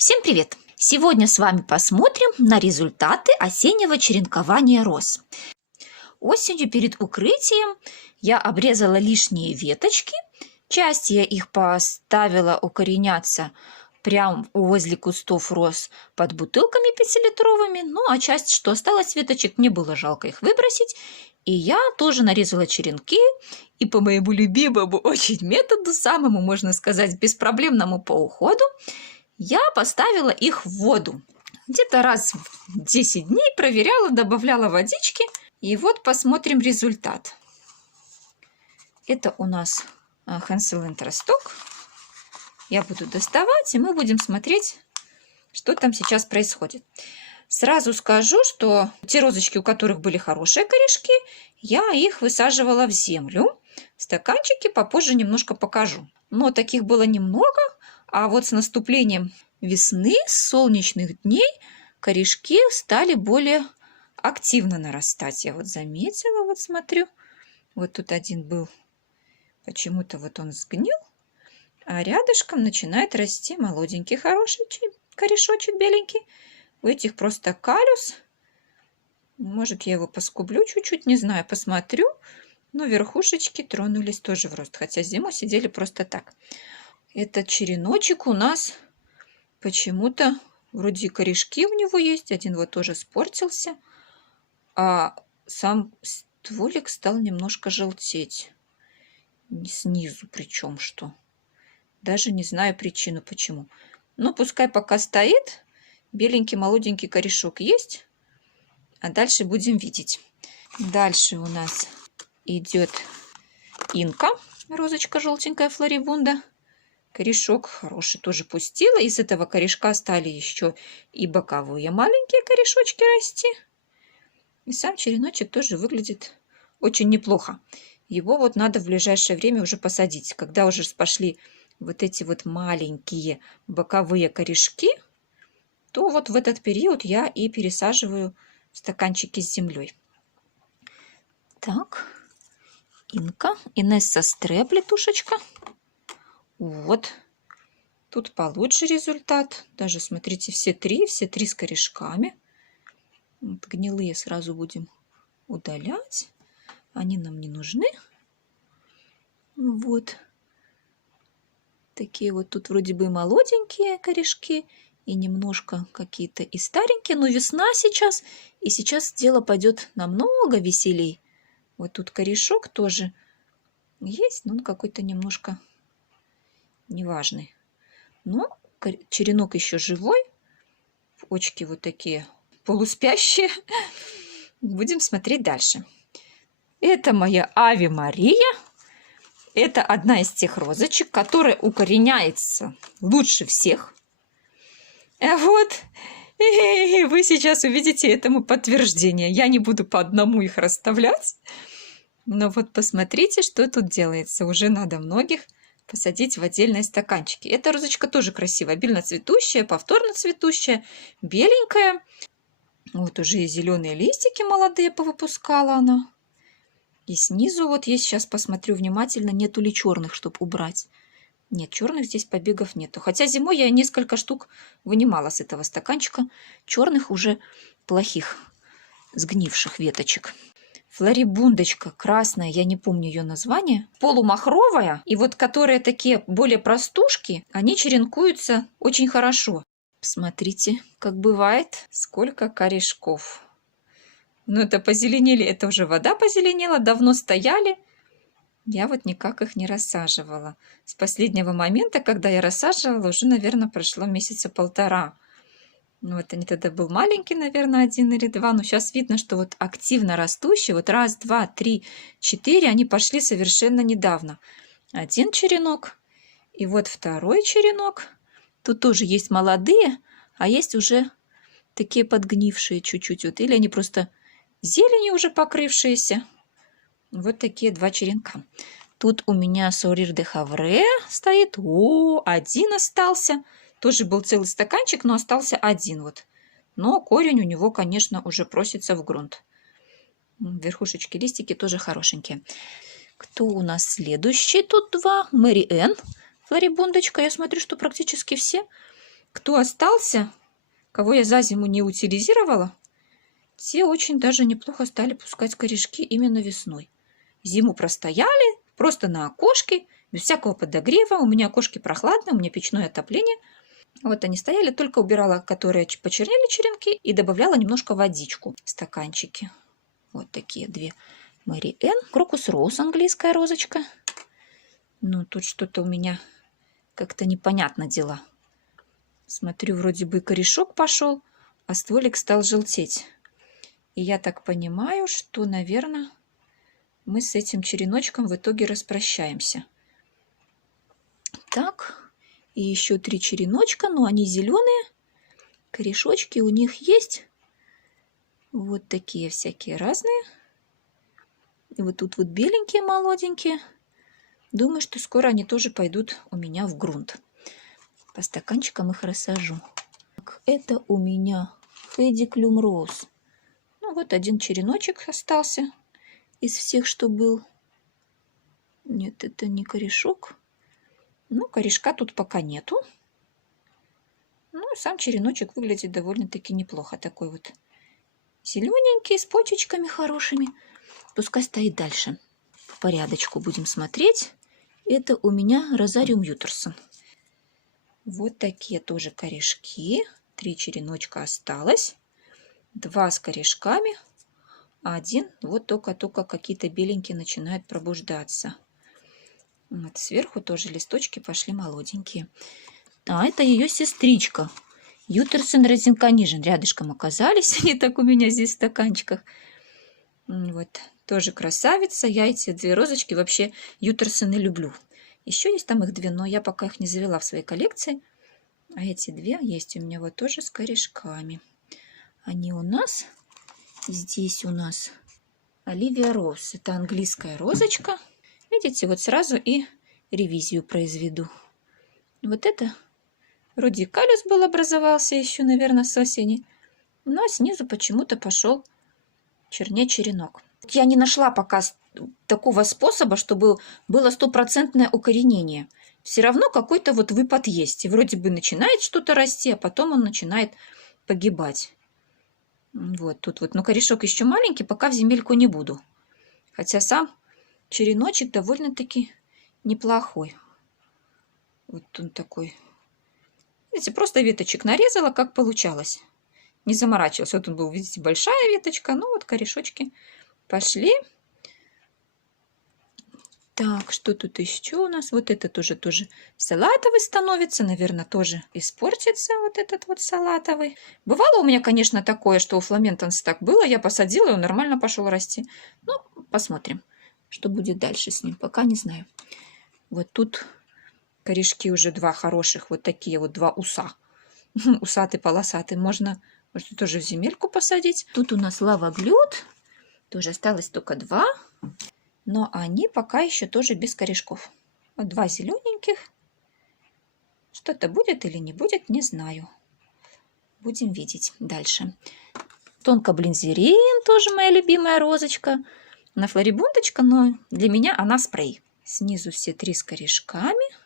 Всем привет! Сегодня с вами посмотрим на результаты осеннего черенкования роз. Осенью перед укрытием я обрезала лишние веточки. Часть я их поставила укореняться прямо возле кустов роз под бутылками 5-литровыми. Ну а часть, что осталось веточек, мне было жалко их выбросить. И я тоже нарезала черенки. И по моему любимому очень методу, самому, можно сказать, беспроблемному по уходу, я поставила их в воду. Где-то раз в 10 дней проверяла, добавляла водички. И вот посмотрим результат. Это у нас Hansel and Rostock. Я буду доставать, и мы будем смотреть, что там сейчас происходит. Сразу скажу, что те розочки, у которых были хорошие корешки, я их высаживала в землю. Стаканчики попозже немножко покажу. Но таких было немного. А вот с наступлением весны, с солнечных дней, корешки стали более активно нарастать. Я вот заметила, вот смотрю. Вот тут один был, почему-то вот он сгнил. А рядышком начинает расти молоденький, хороший корешочек беленький. У этих просто калюс. Может, я его поскублю чуть-чуть, не знаю, посмотрю. Но верхушечки тронулись тоже в рост. Хотя зиму сидели просто так. Этот череночек у нас почему-то вроде корешки у него есть. Один вот тоже испортился. А сам стволик стал немножко желтеть. Снизу причем что. Даже не знаю причину почему. Но пускай пока стоит. Беленький молоденький корешок есть. А дальше будем видеть. Дальше у нас идет инка. Розочка желтенькая флорибунда. Корешок хороший тоже пустила. Из этого корешка стали еще и боковые маленькие корешочки расти. И сам череночек тоже выглядит очень неплохо. Его вот надо в ближайшее время уже посадить. Когда уже пошли вот эти вот маленькие боковые корешки, то вот в этот период я и пересаживаю в стаканчики с землей. Так, инка, Инесса Стреб, летушечка. Вот, тут получше результат. Даже, смотрите, все три с корешками. Вот, гнилые сразу будем удалять. Они нам не нужны. Вот. Такие вот тут вроде бы молоденькие корешки. И немножко какие-то и старенькие. Но весна сейчас. И сейчас дело пойдет намного веселей. Вот тут корешок тоже есть. Но он какой-то немножко неважный. Но черенок еще живой. Почки вот такие полуспящие. Будем смотреть дальше. Это моя Ави Мария. Это одна из тех розочек, которая укореняется лучше всех. Вот. И вы сейчас увидите этому подтверждение. Я не буду по одному их расставлять. Но вот посмотрите, что тут делается. Уже надо многих посадить в отдельные стаканчики. Эта розочка тоже красивая, обильно цветущая, повторно цветущая, беленькая. Вот уже и зеленые листики молодые повыпускала она. И снизу вот есть, сейчас посмотрю внимательно, нету ли черных, чтобы убрать. Нет, черных здесь побегов нету. Хотя зимой я несколько штук вынимала с этого стаканчика. Черных уже плохих, сгнивших веточек. Флорибундочка красная, я не помню ее название, полумахровая. И вот которые такие более простушки, они черенкуются очень хорошо. Смотрите, как бывает, сколько корешков. Ну это позеленели, это уже вода позеленела, давно стояли. Я вот никак их не рассаживала. С последнего момента, когда я рассаживала, уже, наверное, прошло месяца полтора. Ну, вот они тогда был маленький, наверное, 1 или 2. Но сейчас видно, что вот активно растущие, вот 1, 2, 3, 4, они пошли совершенно недавно. Один черенок. И вот второй черенок. Тут тоже есть молодые, а есть уже такие подгнившие чуть-чуть. Вот. Или они просто зеленью уже покрывшиеся. Вот такие 2 черенка. Тут у меня Сорир де Хавре стоит. О, один остался. Тоже был целый стаканчик, но остался один вот. Но корень у него, конечно, уже просится в грунт. Верхушечки, листики тоже хорошенькие. Кто у нас следующий? Тут 2. Мэри Энн, флорибундочка. Я смотрю, что практически все Кто остался, кого я за зиму не утилизировала, те очень даже неплохо стали пускать корешки именно весной. Зиму простояли просто на окошке, без всякого подогрева. У меня окошки прохладные, у меня печное отопление. Вот они стояли, только убирала, которые почернели черенки, и добавляла немножко водичку в стаканчики. Вот такие две. Мэри Энн, крокус роуз, английская розочка. Ну, тут что-то у меня как-то непонятно дела. Смотрю, вроде бы корешок пошел, а стволик стал желтеть. И я так понимаю, что, наверное, мы с этим череночком в итоге распрощаемся. Так, и еще 3 череночка, но они зеленые. Корешочки у них есть. Вот такие всякие разные. И вот тут вот беленькие, молоденькие. Думаю, что скоро они тоже пойдут у меня в грунт. По стаканчикам их рассажу. Так, это у меня Хедиклюм роуз. Ну вот один череночек остался из всех, что был. Нет, это не корешок. Ну, корешка тут пока нету. Ну, сам череночек выглядит довольно-таки неплохо. Такой вот зелененький, с почечками хорошими. Пускай стоит дальше. По порядочку будем смотреть. Это у меня Розариум Ютерсон. Вот такие тоже корешки. 3 череночка осталось. 2 с корешками. А 1 вот только-только какие-то беленькие начинают пробуждаться. Вот сверху тоже листочки пошли молоденькие. А это ее сестричка. Ютерсон розенканижен. Рядышком оказались. Они так у меня здесь в стаканчиках. Вот. Тоже красавица. Я эти 2 розочки вообще Ютерсоны люблю. Еще есть там их 2, но я пока их не завела в своей коллекции. А эти 2 есть у меня вот тоже с корешками. Они у нас... Здесь у нас Оливия Роуз. Это английская розочка. Видите, вот сразу и ревизию произведу. Вот это вроде калюс был образовался еще, наверное, с осени. Но снизу почему-то пошел чернеть черенок. Я не нашла пока такого способа, чтобы было стопроцентное укоренение. Все равно какой-то вот выпад есть. И вроде бы начинает что-то расти, а потом он начинает погибать. Вот тут вот. Но корешок еще маленький, пока в земельку не буду. Хотя сам череночек довольно-таки неплохой. Вот он такой. Видите, просто веточек нарезала, как получалось. Не заморачивалась. Вот он был, видите, большая веточка. Ну вот корешочки пошли. Так, что тут еще у нас? Вот это тоже салатовый становится. Наверное, тоже испортится вот этот вот салатовый. Бывало у меня, конечно, такое, что у фламентанс так было. Я посадила, и он нормально пошел расти. Ну, посмотрим, что будет дальше с ним. Пока не знаю. Вот тут корешки уже 2 хороших. Вот такие вот 2 уса. Усатый, полосатый. Можно тоже в земельку посадить. Тут у нас лавоглюд. Тоже осталось только 2. Но они пока еще тоже без корешков. Вот 2 зелененьких. Что-то будет или не будет, не знаю. Будем видеть дальше. Тонкоблинзерин, тоже моя любимая розочка. Она флорибундочка, но для меня она спрей. Снизу все 3 с корешками.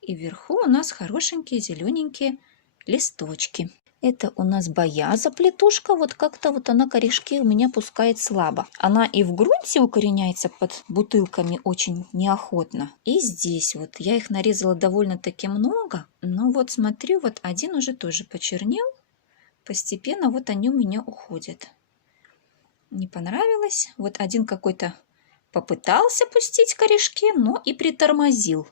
И вверху у нас хорошенькие зелененькие листочки. Это у нас бояза плетушка. Вот как-то вот она корешки у меня пускает слабо. Она и в грунте укореняется под бутылками очень неохотно. И здесь вот я их нарезала довольно-таки много. Но вот смотрю, вот один уже тоже почернел. Постепенно вот они у меня уходят. Не понравилось. Вот один какой-то попытался пустить корешки, но и притормозил.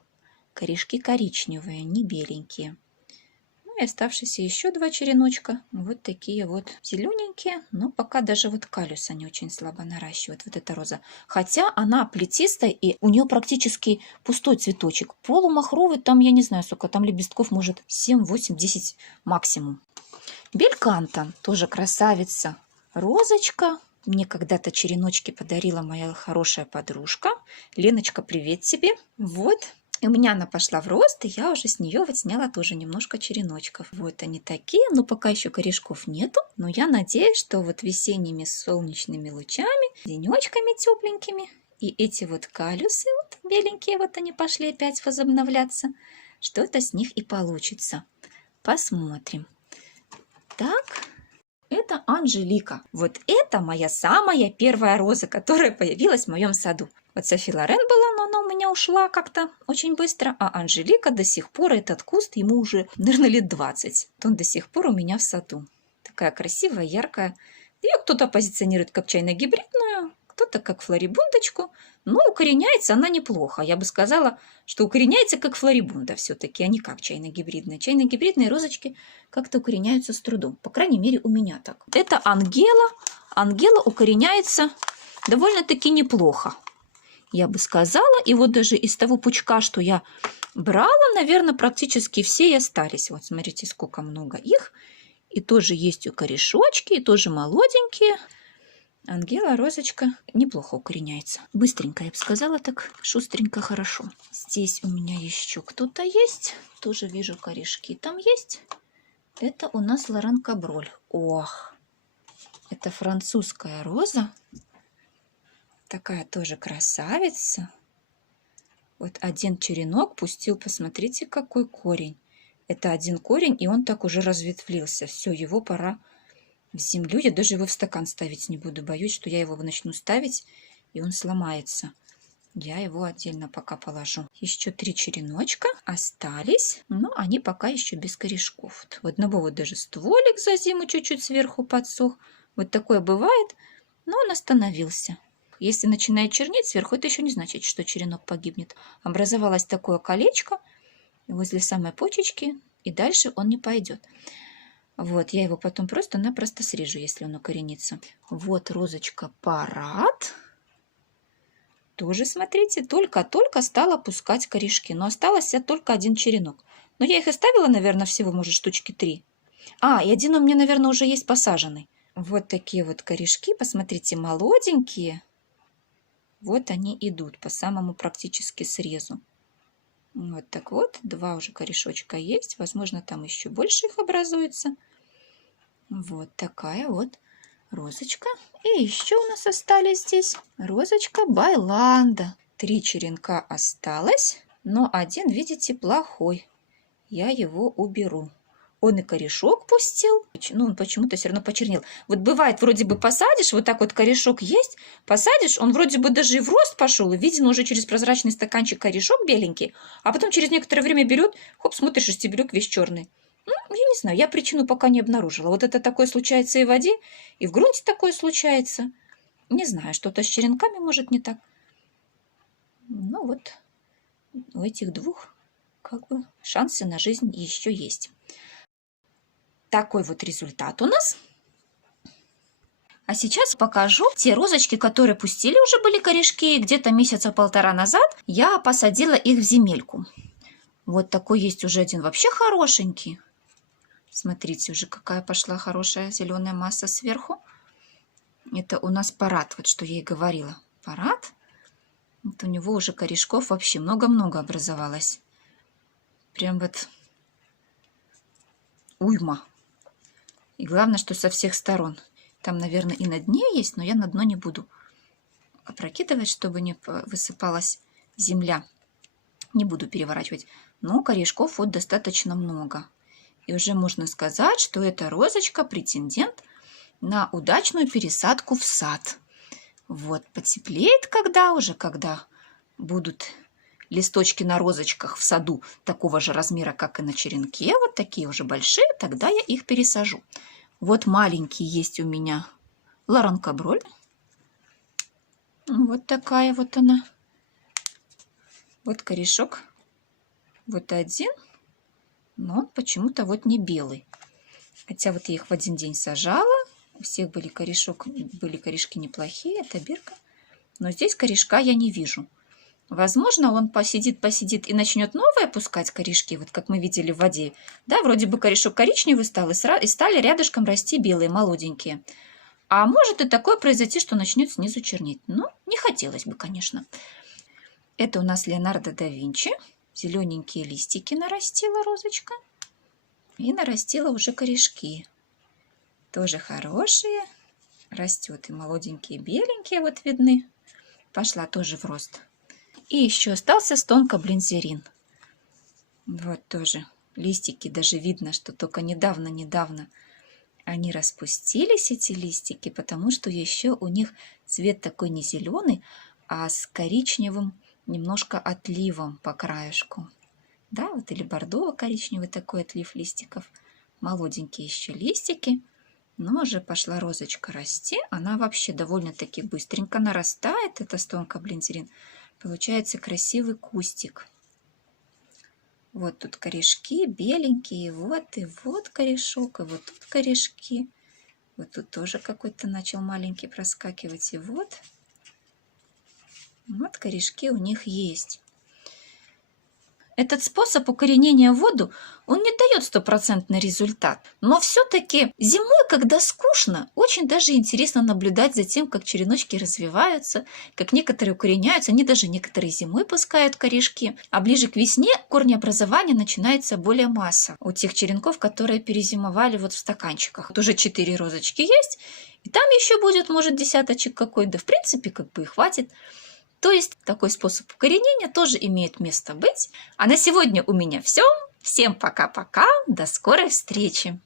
Корешки коричневые, не беленькие. Ну и оставшиеся еще 2 череночка. Вот такие вот зелененькие. Но пока даже вот калюс они очень слабо наращивают. Вот эта роза. Хотя она плетистая и у нее практически пустой цветочек. Полумахровый, там я не знаю сколько. Там лепестков может 7, 8, 10 максимум. Бельканта тоже красавица. Розочка. Мне когда-то череночки подарила моя хорошая подружка. Леночка, привет тебе. Вот. И у меня она пошла в рост, и я уже с нее вот сняла тоже немножко череночков. Вот они такие, но пока еще корешков нету. Но я надеюсь, что вот весенними солнечными лучами, денечками тепленькими, и эти вот калюсы, вот беленькие, вот они пошли опять возобновляться, что-то с них и получится. Посмотрим. Так, это Анжелика. Вот это моя самая первая роза, которая появилась в моем саду. Вот Софи Лорен была, но она у меня ушла как-то очень быстро. А Анжелика до сих пор, этот куст, ему уже, наверное, лет 20. Он до сих пор у меня в саду. Такая красивая, яркая. Ее кто-то позиционирует как чайно-гибридную, кто-то как флорибундочку. Но укореняется она неплохо. Я бы сказала, что укореняется как флорибунда все-таки, а не как чайно-гибридная. Чайно-гибридные розочки как-то укореняются с трудом. По крайней мере, у меня так. Это Ангела. Ангела укореняется довольно-таки неплохо, я бы сказала. И вот даже из того пучка, что я брала, наверное, практически все и остались. Вот смотрите, сколько много их. И тоже есть у корешочки, и тоже молоденькие. Ангела, розочка, неплохо укореняется. Быстренько, я бы сказала, так шустренько, хорошо. Здесь у меня еще кто-то есть. Тоже вижу, корешки там есть. Это у нас Лоран Каброль. Ох, это французская роза. Такая тоже красавица. Вот один черенок пустил, посмотрите, какой корень. Это один корень, и он так уже разветвлился. Все, его пора в землю. Я даже его в стакан ставить не буду. Боюсь, что я его начну ставить, и он сломается. Я его отдельно пока положу. Еще 3 череночка остались, но они пока еще без корешков. У одного вот даже стволик за зиму чуть-чуть сверху подсох. Вот такое бывает, но он остановился. Если начинает чернеть сверху, это еще не значит, что черенок погибнет. Образовалось такое колечко возле самой почечки, и дальше он не пойдет. Вот, я его потом просто-напросто срежу, если он укоренится. Вот розочка Парад. Тоже, смотрите, только-только стала пускать корешки. Но осталось только один черенок. Но я их оставила, наверное, всего, может, штучки 3. А, и один у меня, наверное, уже есть посаженный. Вот такие вот корешки, посмотрите, молоденькие. Вот они идут по самому практически срезу. Вот так вот, 2 уже корешочка есть. Возможно, там еще больше их образуется. Вот такая вот розочка. И еще у нас остались здесь розочка Байланда. 3 черенка осталось, но один, видите, плохой. Я его уберу. Он и корешок пустил, ну он почему-то все равно почернел. Вот бывает, вроде бы посадишь, вот так вот корешок есть, посадишь, он вроде бы даже и в рост пошел, и виден уже через прозрачный стаканчик корешок беленький, а потом через некоторое время берет, хоп, смотришь, и стебелек весь черный. Ну, я не знаю, я причину пока не обнаружила. Вот это такое случается и в воде, и в грунте такое случается. Не знаю, что-то с черенками может не так. Ну вот, у этих двух как бы шансы на жизнь еще есть. Такой вот результат у нас. А сейчас покажу те розочки, которые пустили, уже были корешки. Где-то месяца 1,5 назад я посадила их в земельку. Вот такой есть уже один вообще хорошенький. Смотрите, уже какая пошла хорошая зеленая масса сверху. Это у нас Парад, вот что я и говорила. Парад. Вот у него уже корешков вообще много-много образовалось. Прям вот уйма. И главное, что со всех сторон. Там, наверное, и на дне есть, но я на дно не буду опрокидывать, чтобы не высыпалась земля. Не буду переворачивать. Но корешков вот достаточно много. И уже можно сказать, что эта розочка претендент на удачную пересадку в сад. Вот, потеплеет когда будут листочки на розочках в саду такого же размера, как и на черенке, вот такие уже большие, тогда я их пересажу. Вот маленький есть у меня Лоран Каброль. Вот такая вот она. Вот корешок. Вот один. Но он почему-то вот не белый. Хотя вот я их в один день сажала. У всех были корешки неплохие. Это бирка. Но здесь корешка я не вижу. Возможно, он посидит и начнет новые пускать корешки, вот как мы видели в воде. Да, вроде бы корешок коричневый стал, и стали рядышком расти белые, молоденькие. А может и такое произойти, что начнет снизу чернеть. Ну, не хотелось бы, конечно. Это у нас Леонардо да Винчи. Зелененькие листики нарастила розочка. И нарастила уже корешки. Тоже хорошие. Растет и молоденькие, беленькие вот видны. Пошла тоже в рост. И еще остался стонко блинзерин. Вот тоже листики, даже видно, что только недавно они распустились, эти листики, потому что еще у них цвет такой не зеленый, а с коричневым немножко отливом по краешку. Да, вот или бордово-коричневый такой отлив листиков. Молоденькие еще листики. Но уже пошла розочка расти. Она вообще довольно-таки быстренько нарастает. Это стонкоблинзерин. Получается красивый кустик. Вот тут корешки беленькие. И вот корешок. И вот тут корешки. Вот тут тоже какой-то начал маленький проскакивать. И вот корешки у них есть. Этот способ укоренения в воду, он не дает стопроцентный результат. Но все-таки зимой, когда скучно, очень даже интересно наблюдать за тем, как череночки развиваются, как некоторые укореняются, они даже некоторые зимой пускают корешки. А ближе к весне корнеобразование начинается более масса у тех черенков, которые перезимовали вот в стаканчиках. Вот уже 4 розочки есть, и там еще будет, может, десяточек какой-то. В принципе, как бы и хватит. То есть такой способ укоренения тоже имеет место быть. А на сегодня у меня все. Всем пока-пока. До скорой встречи.